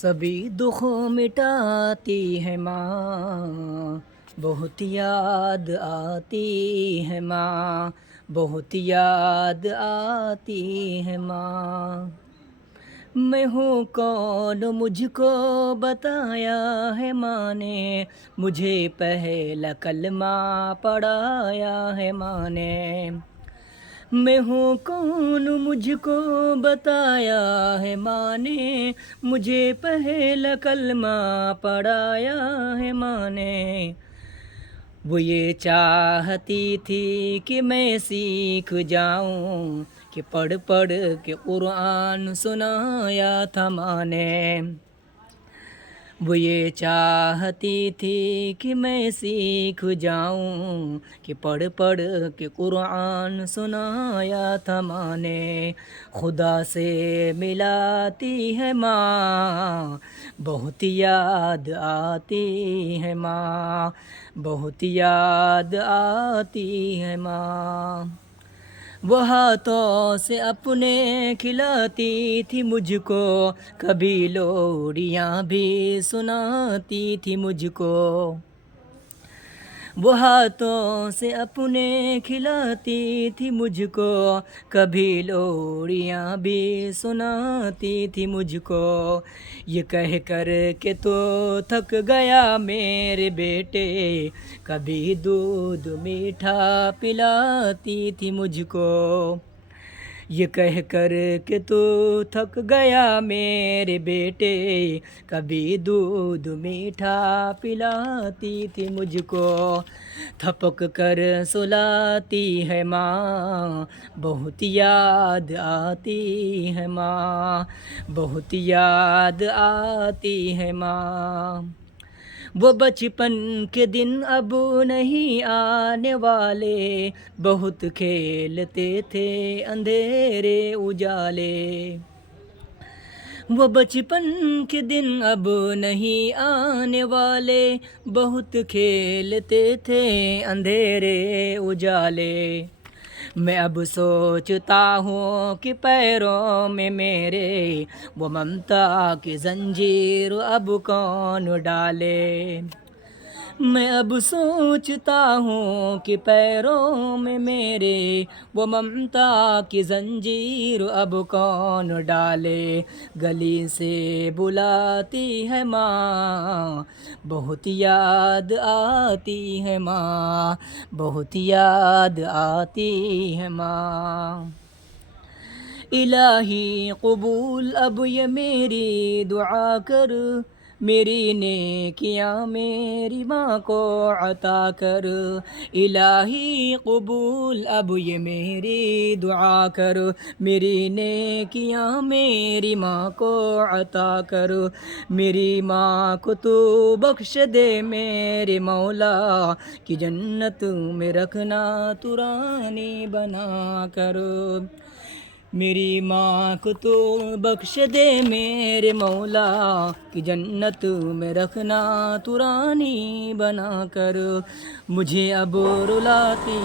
سبھی دکھوں مٹاتی ہے ماں، بہت یاد آتی ہے ماں، بہت یاد آتی ہے ماں۔ میں ہوں کون مجھ کو بتایا ہے ماں نے، مجھے پہلا کلمہ پڑھایا ہے ماں نے۔ میں ہوں کون مجھ کو بتایا ہے ماں نے، مجھے پہلا کلمہ پڑھایا ہے ماں نے۔ وہ یہ چاہتی تھی کہ میں سیکھ جاؤں، کہ پڑھ پڑھ کے قرآن سنایا تھا ماں نے۔ وہ یہ چاہتی تھی کہ میں سیکھ جاؤں، کہ پڑھ پڑھ کے قرآن سنایا تھا ماں نے۔ خدا سے ملاتی ہے ماں، بہت یاد آتی ہے ماں، بہت یاد آتی ہے ماں۔ وہ ہاتھوں سے اپنے کھلاتی تھی مجھ کو، کبھی لوریاں بھی سناتی تھی مجھ کو۔ وہ ہاتھوں سے اپنے کھلاتی تھی مجھ کو، کبھی لوریاں بھی سناتی تھی مجھ کو۔ یہ کہہ کر کہ تو تھک گیا میرے بیٹے، کبھی دودھ میٹھا پلاتی تھی مجھ کو۔ یہ کہہ کر کہ تو تھک گیا میرے بیٹے، کبھی دودھ میٹھا پلاتی تھی مجھ کو۔ تھپک کر سلاتی ہے ماں، بہت یاد آتی ہے ماں، بہت یاد آتی ہے ماں۔ وہ بچپن کے دن اب نہیں آنے والے، بہت کھیلتے تھے اندھیرے اجالے۔ وہ بچپن کے دن اب نہیں آنے والے، بہت کھیلتے تھے اندھیرے اجالے۔ میں اب سوچتا ہوں کہ پیروں میں میرے وہ ممتا کی زنجیر اب کون ڈالے۔ میں اب سوچتا ہوں کہ پیروں میں میرے وہ ممتا کی زنجیر اب کون ڈالے۔ گلی سے بلاتی ہے ماں، بہت یاد آتی ہے ماں، بہت یاد آتی ہے ماں۔ الہی قبول اب یہ میری دعا کر، میری نیکیاں میری ماں کو عطا کر۔ الہی قبول اب یہ میری دعا کر، میری نیکیاں میری ماں کو عطا کر۔ میری ماں کو تو بخش دے میرے مولا، کہ جنت میں رکھنا تو رانی بنا کر۔ میری ماں کو تو بخش دے میرے مولا، کہ جنت میں رکھنا تو رانی بنا کر۔ مجھے اب رلاتی